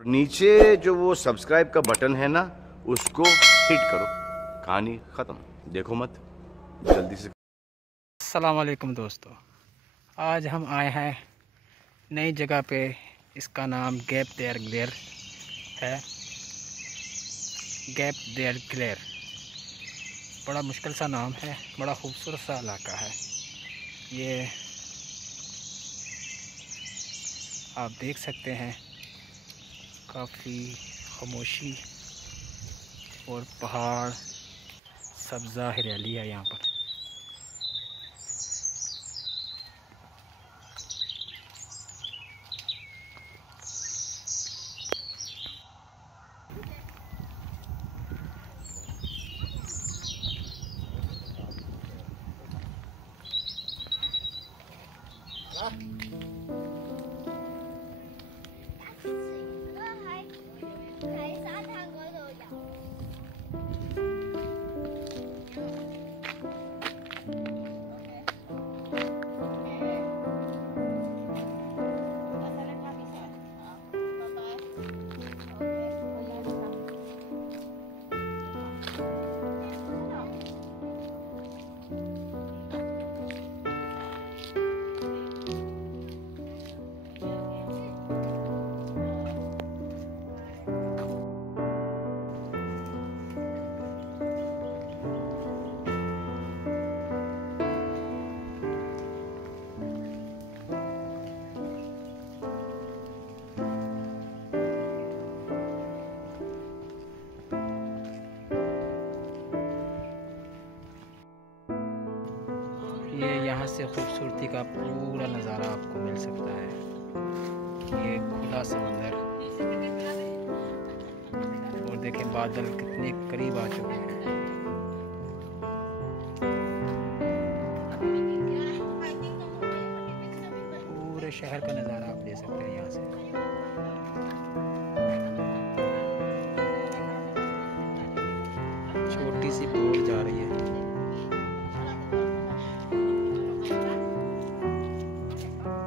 और नीचे जो वो सब्सक्राइब का बटन है ना, उसको हिट करो। कहानी ख़त्म, देखो मत, जल्दी से। अस्सलाम वालेकुम दोस्तों, आज हम आए हैं नई जगह पे। इसका नाम गैप देयर ग्लेयर है। गैप देयर ग्लेयर बड़ा मुश्किल सा नाम है, बड़ा खूबसूरत सा इलाका है ये। आप देख सकते हैं काफ़ी खामोशी और पहाड़, सब्ज़ा हरियाली है यहाँ पर। ये यहाँ से खूबसूरती का पूरा नज़ारा आपको मिल सकता है। ये खुला समंदर, और देखें बादल कितने करीब आ चुके हैं। पूरे शहर का नज़ारा आप ले सकते हैं यहाँ से। छोटी सी बोट जा रही है।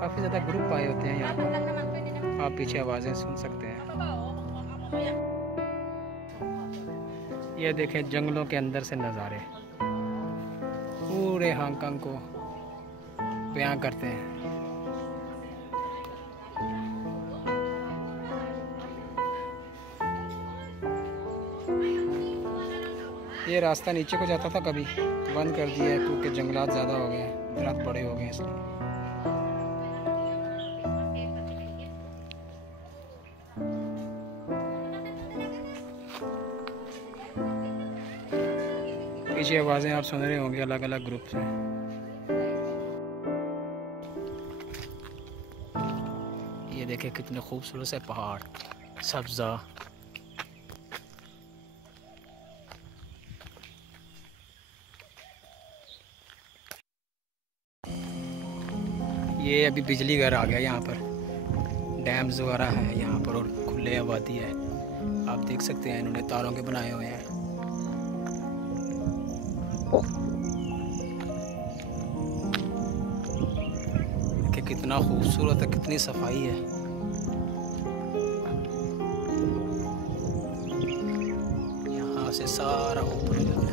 काफ़ी ज़्यादा ग्रुप आए होते हैं यहाँ पर, आप पीछे आवाज़ें सुन सकते हैं। ये देखें जंगलों के अंदर से नज़ारे पूरे हांगकांग को बयां करते हैं। ये रास्ता नीचे को जाता था, कभी बंद कर दिया है क्योंकि जंगलात ज़्यादा हो गए हैं, दरख्त बड़े हो गए इसलिए। पीछे आवाज़ें आप सुन रहे होंगे अलग अलग ग्रुप से। ये देखें कितने खूबसूरत से पहाड़, सब्ज़ा। ये अभी बिजली घर आ गया यहाँ पर, डैम्स वगैरह है यहाँ पर और खुले आबादी है। आप देख सकते हैं इन्होंने तारों के बनाए हुए हैं। देखिए कितना खूबसूरत है, कितनी सफाई है। यहाँ से सारा ऊपर जाता है।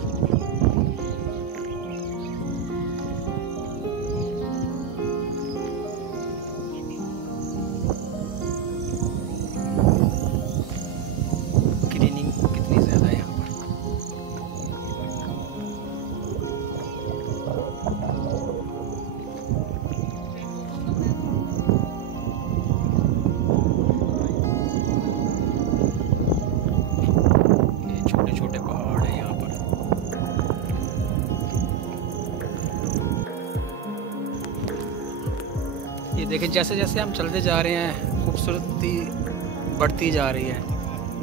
क्लीनिंग कितनी ज़्यादा है यहाँ पर। छोटे पहाड़ है यहाँ पर। ये देखें जैसे जैसे हम चलते जा रहे हैं खूबसूरती बढ़ती जा रही है,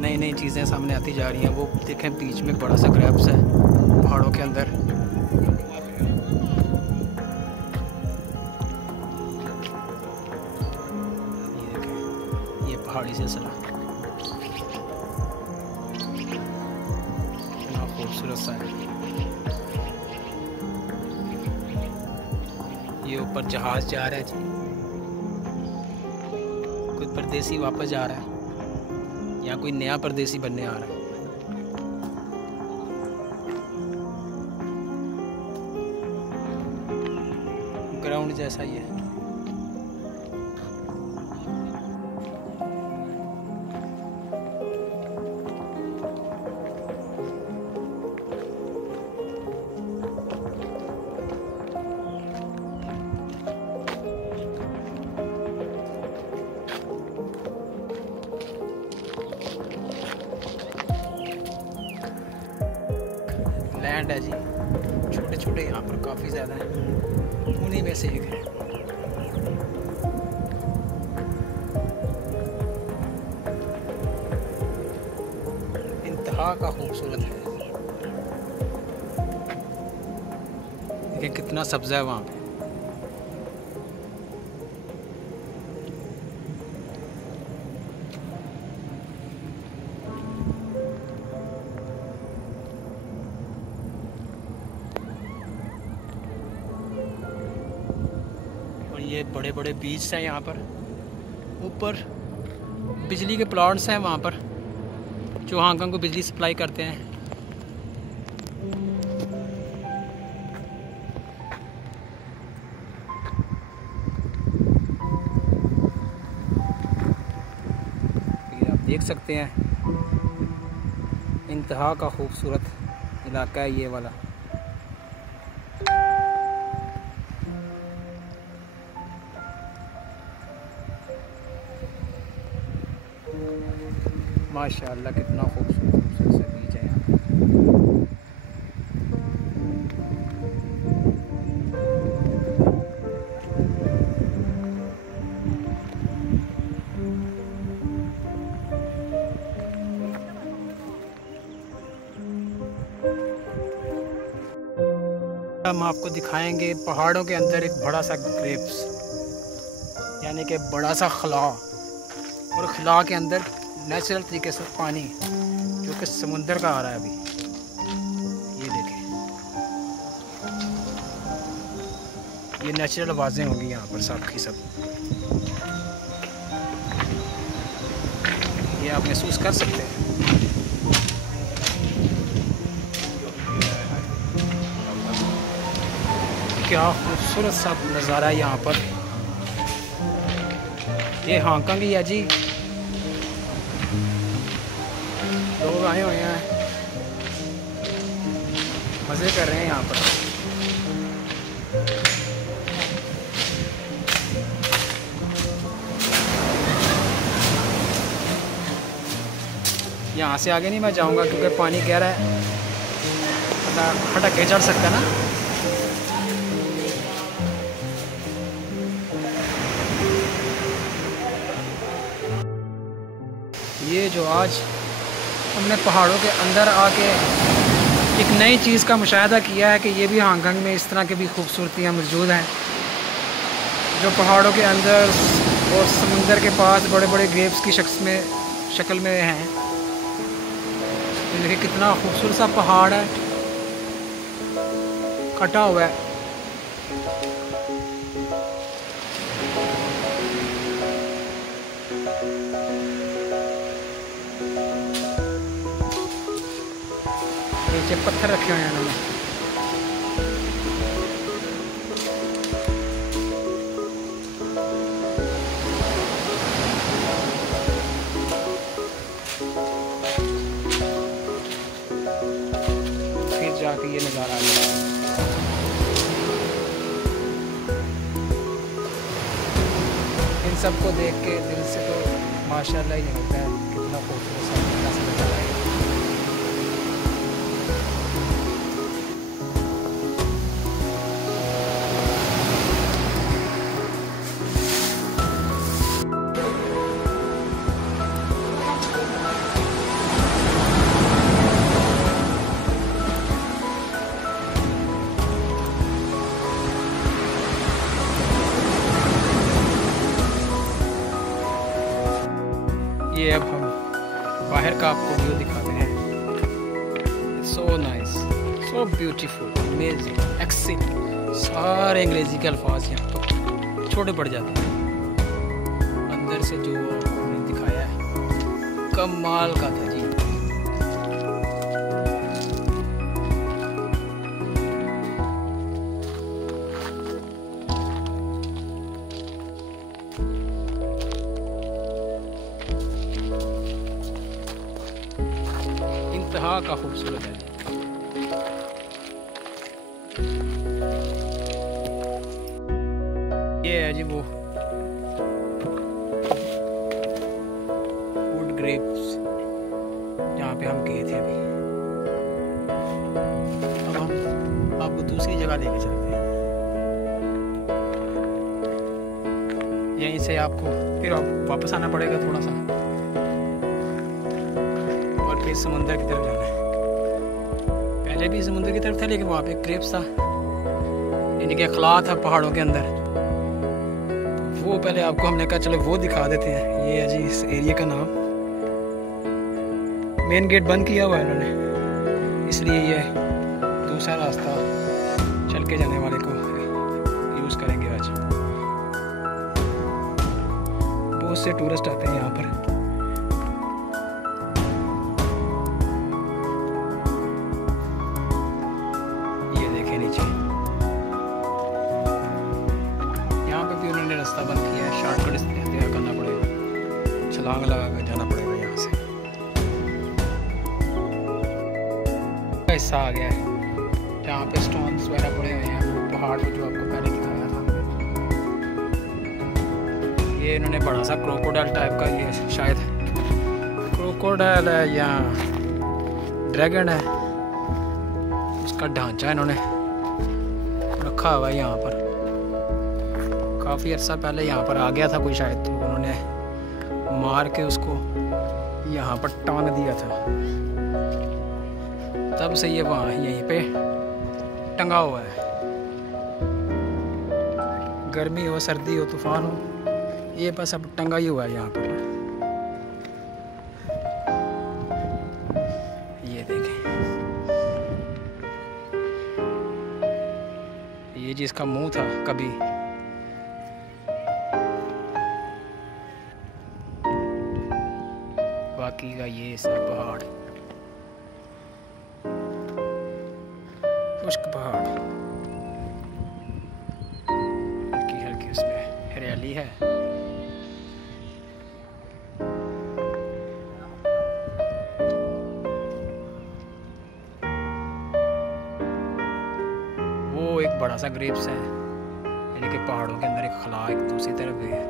नई नई चीज़ें सामने आती जा रही हैं। वो देखें बीच में बड़ा सा क्रैब्स है पहाड़ों के अंदर। ये देखें, ये पहाड़ी सिलसिला कितना खूबसूरत सा है। ये ऊपर जहाज जा रहा है जी, कोई परदेसी वापस जा रहा है। या कोई नया परदेसी बनने आ रहा है। ग्राउंड जैसा ही है। लैंड है जी, छोटे छोटे यहाँ पर काफ़ी ज़्यादा हैं, उन्हीं में से एक है। इंतहा का खूबसूरत है। देखिए कितना सब्ज़ा है वहाँ पे। ये बड़े बड़े बीच हैं यहाँ पर। ऊपर बिजली के प्लांट्स हैं वहाँ पर जो हांगकांग को बिजली सप्लाई करते हैं। ये आप देख सकते हैं, इंतहा का खूबसूरत इलाका है ये वाला। माशाअल्लाह कितना खूबसूरत से बीच है यहाँ पर। हम आपको दिखाएंगे पहाड़ों के अंदर एक बड़ा सा ग्रेप्स, यानी कि बड़ा सा खला, और खला के अंदर नेचुरल तरीके से पानी जो कि समुंदर का आ रहा है अभी। ये देखें, ये नेचुरल आवाज़ें होंगी यहाँ पर सब की सब। ये आप महसूस कर सकते हैं। क्या खूबसूरत सा नज़ारा है यहाँ पर। ये हांगकांग ही है जी, लोग आए हुए हैं, मज़े कर रहे हैं यहाँ पर। यहाँ से आगे नहीं मैं जाऊँगा क्योंकि पानी गहरा है, फटक के चढ़ सकता है ना। ये जो आज हमने पहाड़ों के अंदर आके एक नई चीज़ का मुशाहिदा किया है कि ये भी हांगकांग में इस तरह की भी खूबसूरतियाँ मौजूद हैं जो पहाड़ों के अंदर और समुंदर के पास बड़े बड़े ग्रेप्स की शक्ल में हैं। देखिए कितना खूबसूरत सा पहाड़ है, कटा हुआ है। नीचे पत्थर रखे हुए हैं इन्होंने। फिर जाके ये नज़ारा आ गया। इन सबको देख के दिल से तो माशाल्लाह ही निकलता है, कितना खूबसूरत सा नज़ारा है। ये अब हम बाहर का आपको व्यू दिखाते हैं। So nice, so beautiful, amazing, excellent. सारे अंग्रेजी के अल्फाज यहाँ पर छोटे पड़ जाते हैं। अंदर से जो हमने दिखाया है कमाल का था जी। इंतहा का खूबसूरत है। ये है जी वो फूड ग्रेप्स जहाँ पे हम गए थे अभी। अब हम आपको दूसरी जगह लेके चलते हैं। यहीं से आपको फिर वापस आना पड़ेगा थोड़ा सा और फिर समुंदर की तरफ जाना है। पहले भी समुंदर की तरफ था लेकिन वहाँ पे ग्रेप्स था, यानी कि खला था पहाड़ों के अंदर। वो पहले आपको हमने कहा चलो वो दिखा देते हैं। ये है जी इस एरिया का नाम। मेन गेट बंद किया हुआ है इन्होंने, इसलिए ये दूसरा रास्ता चल के जाने वाले को यूज़ करेंगे आज। बहुत से टूरिस्ट आते हैं यहाँ पर। ये देखें नीचे, यहाँ पे भी उन्होंने रास्ता बंद किया है। शॉर्टकट इख्तियार करना पड़ेगा, छलांग लगा कर जाना पड़ेगा यहाँ से। हिस्सा आ गया है जहाँ पे स्टोन्स वगैरह पड़े हुए हैं, वो पहाड़ को जो आपको पहले दिखाया था। ये इन्होंने बड़ा सा क्रोकोडाइल टाइप का, ये शायद क्रोकोडाइल है या ड्रैगन है, उसका ढांचा इन्होंने रखा हुआ है यहाँ पर। काफ़ी अर्सा पहले यहाँ पर आ गया था कोई शायद, तो उन्होंने मार के उसको यहाँ पर टांग दिया था। तब से ये वहाँ यहीं पे टंगा हुआ है। गर्मी हो, सर्दी हो, तूफान हो, ये बस अब टंगा ही हुआ है यहाँ पर। ये देखें, ये जिसका मुंह था कभी, बाकी का ये सब पहाड़, खुश्क पहाड़, हल्की हल्की उसमें हरियाली है। वो एक बड़ा सा ग्रेप्स है, यानी कि पहाड़ों के अंदर एक खला एक दूसरी तरफ भी है।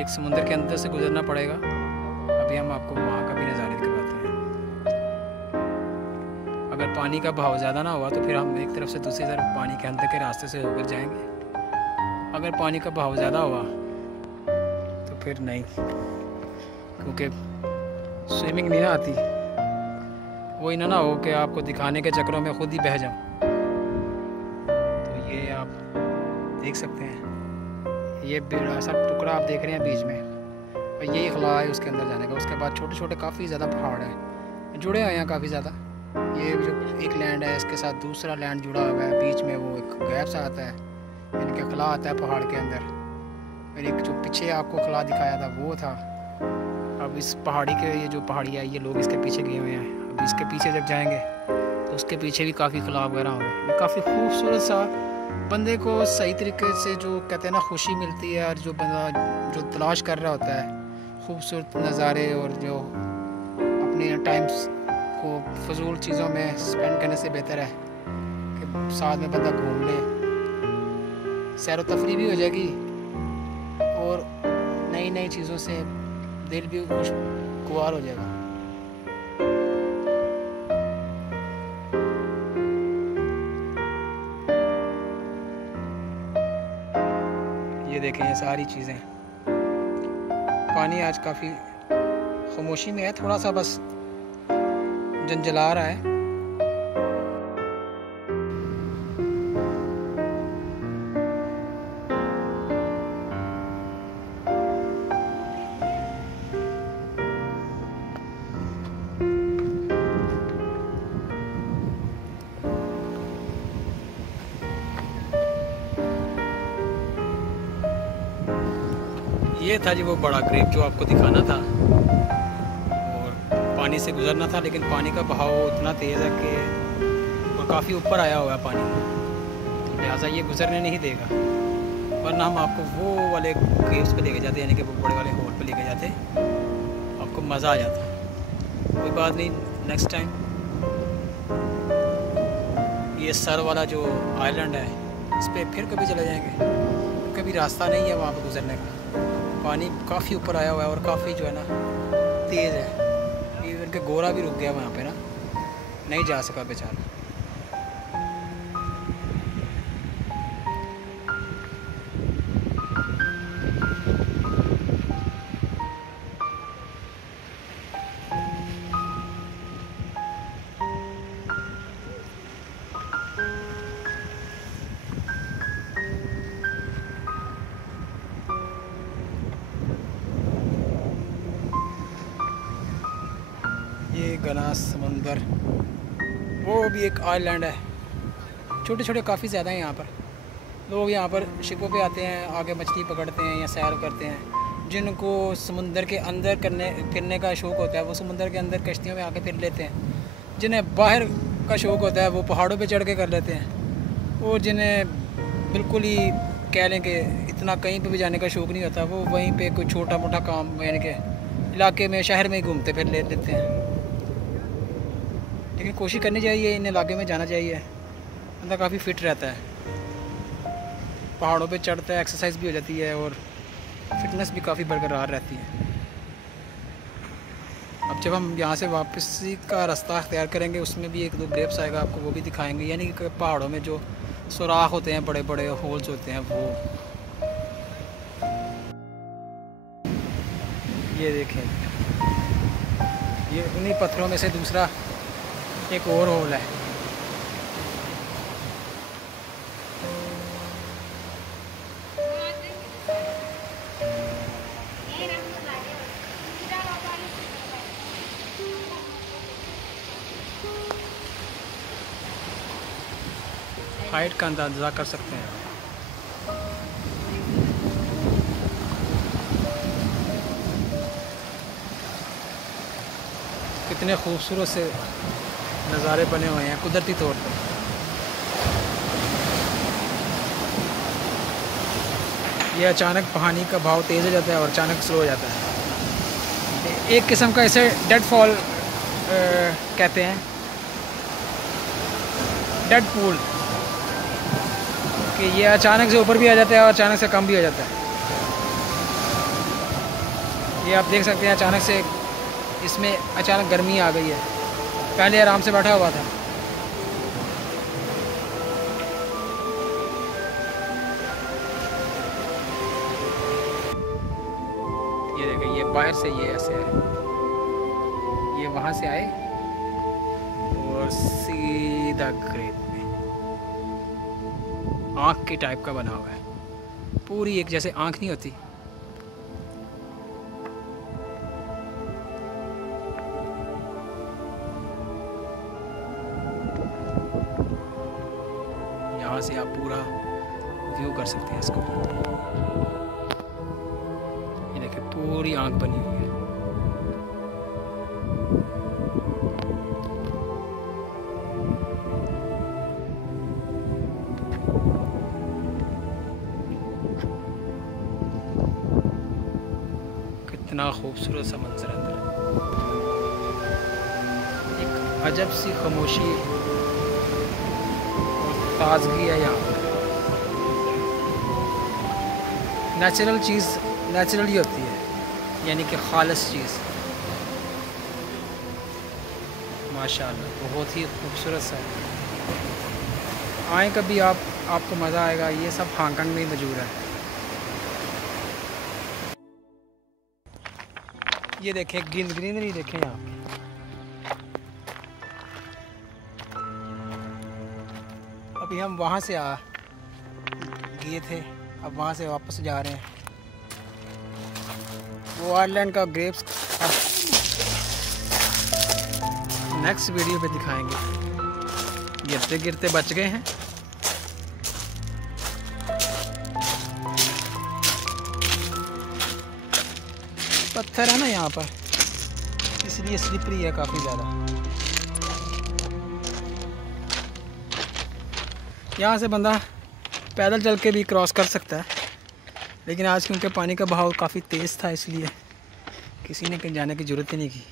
एक समुंदर के अंदर से गुजरना पड़ेगा। अभी हम आपको वहाँ का भी नज़ारे दिखवाते हैं। अगर पानी का बहाव ज़्यादा ना हुआ तो फिर हम एक तरफ से दूसरी तरफ पानी के अंदर के रास्ते से होकर जाएंगे। अगर पानी का बहाव ज़्यादा हुआ तो फिर नहीं, क्योंकि स्विमिंग नहीं ना आती। वही ना हो कि आपको दिखाने के चक्करों में खुद ही बह जाऊँ। तो ये आप देख सकते हैं, ये बड़ा सा टुकड़ा आप देख रहे हैं बीच में, और यही खला है उसके अंदर जाने का। उसके बाद छोटे छोटे काफ़ी ज़्यादा पहाड़ हैं जुड़े हुए हैं काफ़ी ज़्यादा। ये जो एक लैंड है इसके साथ दूसरा लैंड जुड़ा हुआ है, बीच में वो एक गैप सा आता है, इनके खला आता है पहाड़ के अंदर। और एक जो पीछे आपको खला दिखाया था वो था। अब इस पहाड़ी के ये जो पहाड़ी है, ये लोग इसके पीछे गए हुए हैं। अब इसके पीछे जब जाएंगे तो उसके पीछे भी काफ़ी खला वगैरह होंगे। काफ़ी खूबसूरत सा, बंदे को सही तरीके से जो कहते हैं ना खुशी मिलती है, और जो बंदा जो तलाश कर रहा होता है खूबसूरत नज़ारे और जो अपने टाइम्स को फजूल चीज़ों में स्पेंड करने से बेहतर है कि साथ में बंदा घूम ले, सैर व तफरी भी हो जाएगी और नई नई चीज़ों से दिल भी खुशगवार हो जाएगा। ये देखें, ये सारी चीज़ें। पानी आज काफ़ी खामोशी में है, थोड़ा सा बस झंझला रहा है। ये था जी वो बड़ा ग्रेप जो आपको दिखाना था। पानी से गुजरना था, लेकिन पानी का बहाव इतना तेज़ है कि और काफ़ी ऊपर आया हुआ है पानी, तो लिहाजा ये गुजरने नहीं देगा, वरना हम आपको वो वाले केव्स पे लेके जाते, यानी कि वो बड़े वाले होल पे लेके जाते, आपको मज़ा आ जाता। कोई बात नहीं, नेक्स्ट टाइम ये सर वाला जो आइलैंड है इस पर फिर कभी चले जाएंगे, कभी रास्ता नहीं है वहाँ पर गुजरने का। पानी काफ़ी ऊपर आया हुआ है और काफ़ी जो है ना तेज़ है, इवन के गोरा भी रुक गया वहाँ पे ना, नहीं जा सका बेचारा। ये गना समंदर, वो भी एक आइलैंड है, छोटे छोटे काफ़ी ज़्यादा हैं यहाँ पर। लोग यहाँ पर शिपों पे आते हैं, आगे मछली पकड़ते हैं या सैर करते हैं। जिनको समुंदर के अंदर फिरने का शौक़ होता है वो समुंदर के अंदर कश्तियों में आके फिर लेते हैं। जिन्हें बाहर का शौक़ होता है वो पहाड़ों पे चढ़ के कर लेते हैं। और जिन्हें बिल्कुल ही कह लें कि इतना कहीं पे भी जाने का शौक़ नहीं होता, वो वहीं पे कोई छोटा मोटा काम यानी कि इलाके में शहर में ही घूमते फिर लेते हैं। लेकिन कोशिश करनी चाहिए, इन इलाके में जाना चाहिए, बंदा काफ़ी फ़िट रहता है, पहाड़ों पे चढ़ता है, एक्सरसाइज भी हो जाती है और फिटनेस भी काफ़ी बरकरार रहती है। अब जब हम यहाँ से वापसी का रास्ता अख्तियार करेंगे उसमें भी एक दो ग्रेप्स आएगा, आपको वो भी दिखाएंगे, यानी कि पहाड़ों में जो सुराख होते हैं, बड़े बड़े होल्स होते हैं वो। ये देखें, ये उन्हीं पत्थरों में से दूसरा एक और होल है। हाइट का अंदाज़ा कर सकते हैं। कितने खूबसूरत से नज़ारे बने हुए हैं कुदरती तौर पर। यह अचानक पानी का भाव तेज़ हो जाता है और अचानक स्लो हो जाता है। एक किस्म का इसे डेड फॉल कहते हैं, डेड पूल, कि ये अचानक से ऊपर भी आ जाता है और अचानक से कम भी हो जाता है। ये आप देख सकते हैं, अचानक से इसमें अचानक गर्मी आ गई है, पहले आराम से बैठा हुआ था। ये देखिए, ये बाहर से ये ऐसे है, ये वहाँ से आए और सीधा ग्रेप में आँख के टाइप का बना हुआ है, पूरी एक जैसे आँख नहीं होती। यहाँ से आप पूरा व्यू कर सकते हैं इसको। ये देखिए, पूरी आँख बनी हुई है। कितना खूबसूरत सा मंजर अंदर, एक अजब सी खामोशी और ताजगी है यहाँ पर। नेचुरल चीज़ नेचुरल ही होती है, यानी कि खालिस चीज़। माशाल्लाह, बहुत ही खूबसूरत सा है। आए कभी आपको मज़ा आएगा। ये सब हांगकांग में ही मौजूद है। ये देखें, ग्रीनरी देखें यहाँ पे। अभी हम वहाँ से गए थे, अब वहाँ से वापस जा रहे हैं। वो आइलैंड का ग्रेप्स नेक्स्ट वीडियो पे दिखाएंगे। गिरते गिरते बच गए हैं। पत्थर है ना यहाँ पर, इसलिए स्लिपरी है काफ़ी ज़्यादा। यहाँ से बंदा पैदल चल के भी क्रॉस कर सकता है, लेकिन आज क्योंकि पानी का बहाव काफ़ी तेज़ था इसलिए किसी ने कहीं जाने की ज़रूरत ही नहीं की।